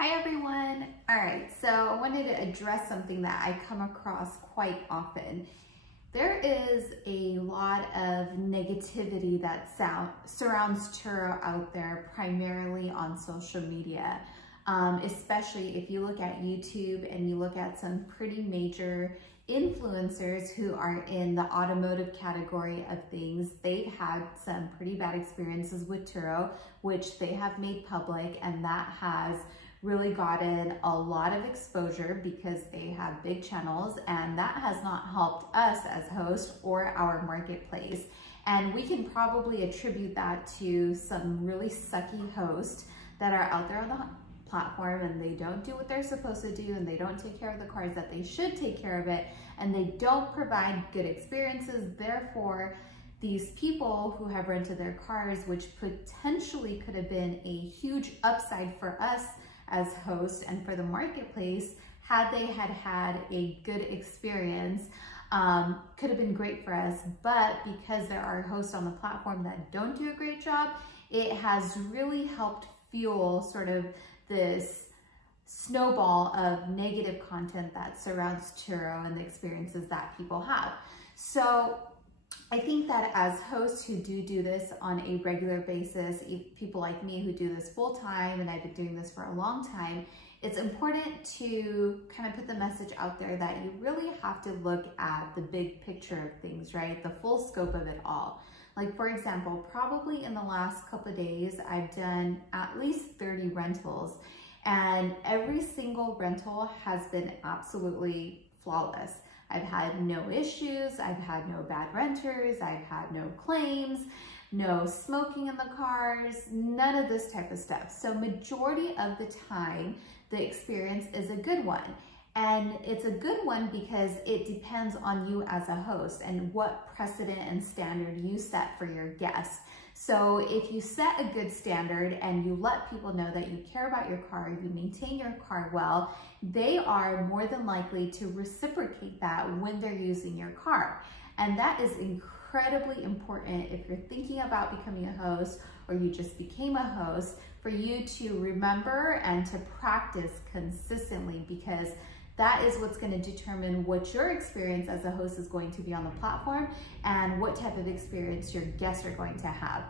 Hi everyone. All right, so I wanted to address something that I come across quite often. There is a lot of negativity that surrounds Turo out there, primarily on social media, especially if you look at YouTube and you look at some pretty major influencers who are in the automotive category of things. They've had some pretty bad experiences with Turo, which they have made public, and that has really gotten a lot of exposure because they have big channels, and that has not helped us as hosts or our marketplace. And we can probably attribute that to some really sucky hosts that are out there on the platform, and they don't do what they're supposed to do, and they don't take care of the cars that they should take care of it, and they don't provide good experiences. Therefore, these people who have rented their cars, which potentially could have been a huge upside for us as hosts and for the marketplace, had they had a good experience, could have been great for us. But because there are hosts on the platform that don't do a great job, it has really helped fuel sort of this snowball of negative content that surrounds Turo and the experiences that people have. So I think that as hosts who do this on a regular basis, people like me who do this full time, and I've been doing this for a long time, it's important to kind of put the message out there that you really have to look at the big picture of things, right? The full scope of it all. Like, for example, probably in the last couple of days, I've done at least 30 rentals, and every single rental has been absolutely flawless. I've had no issues, I've had no bad renters, I've had no claims, no smoking in the cars, none of this type of stuff. So majority of the time, the experience is a good one. And it's a good one because it depends on you as a host and what precedent and standard you set for your guests. So if you set a good standard and you let people know that you care about your car, you maintain your car well, they are more than likely to reciprocate that when they're using your car. And that is incredibly important if you're thinking about becoming a host or you just became a host, for you to remember and to practice consistently, because that is what's going to determine what your experience as a host is going to be on the platform and what type of experience your guests are going to have.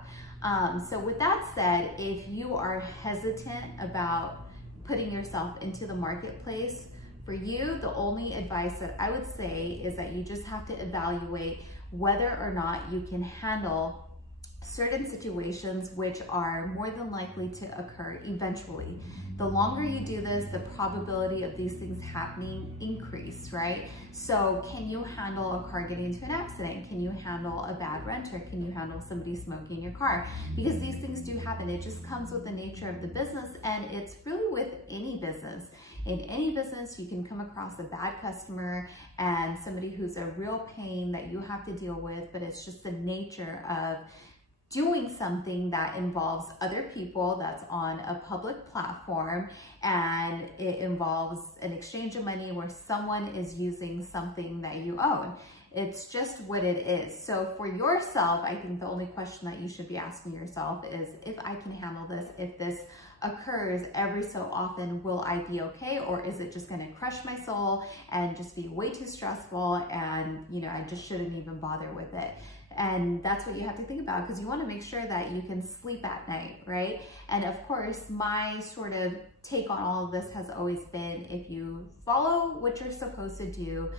So with that said, if you are hesitant about putting yourself into the marketplace, for you, the only advice that I would say is that you just have to evaluate whether or not you can handle certain situations which are more than likely to occur eventually. The longer you do this, the probability of these things happening increase, right? So can you handle a car getting into an accident? Can you handle a bad renter? Can you handle somebody smoking your car? Because these things do happen. It just comes with the nature of the business, and it's really with any business. In any business, you can come across a bad customer and somebody who's a real pain that you have to deal with, but it's just the nature of doing something that involves other people, that's on a public platform, and it involves an exchange of money where someone is using something that you own. It's just what it is. So for yourself, I think the only question that you should be asking yourself is, if I can handle this, if this occurs every so often, will I be okay? Or is it just gonna crush my soul and just be way too stressful, and I just shouldn't even bother with it? And that's what you have to think about, because you want to make sure that you can sleep at night, right? And of course, my sort of take on all of this has always been, if you follow what you're supposed to do,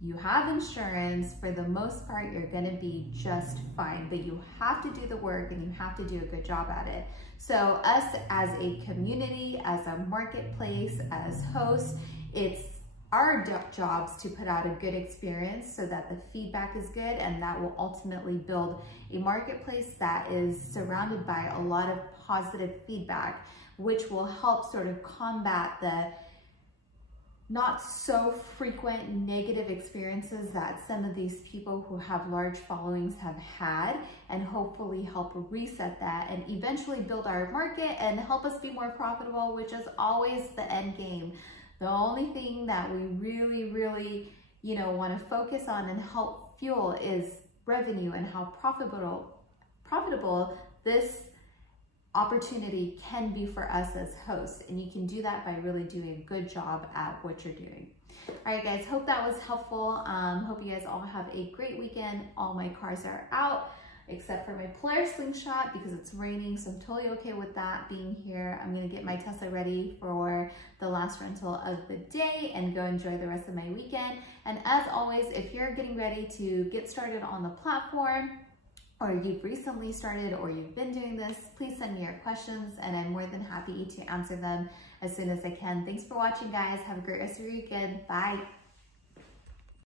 you have insurance, for the most part, you're going to be just fine. But you have to do the work, and you have to do a good job at it. So us as a community, as a marketplace, as hosts, it's our jobs to put out a good experience so that the feedback is good, and that will ultimately build a marketplace that is surrounded by a lot of positive feedback, which will help sort of combat the not so frequent negative experiences that some of these people who have large followings have had, and hopefully help reset that and eventually build our market and help us be more profitable, which is always the end game. The only thing that we really, want to focus on and help fuel is revenue, and how profitable this opportunity can be for us as hosts, and you can do that by really doing a good job at what you're doing. All right, guys, hope that was helpful. Hope you guys all have a great weekend. All my cars are out except for my Polaris slingshot because it's raining, so I'm totally okay with that being here. I'm gonna get my Tesla ready for the last rental of the day and go enjoy the rest of my weekend. And as always, if you're getting ready to get started on the platform, or you've recently started, or you've been doing this, please send me your questions and I'm more than happy to answer them as soon as I can. Thanks for watching, guys. Have a great rest of your weekend. Bye.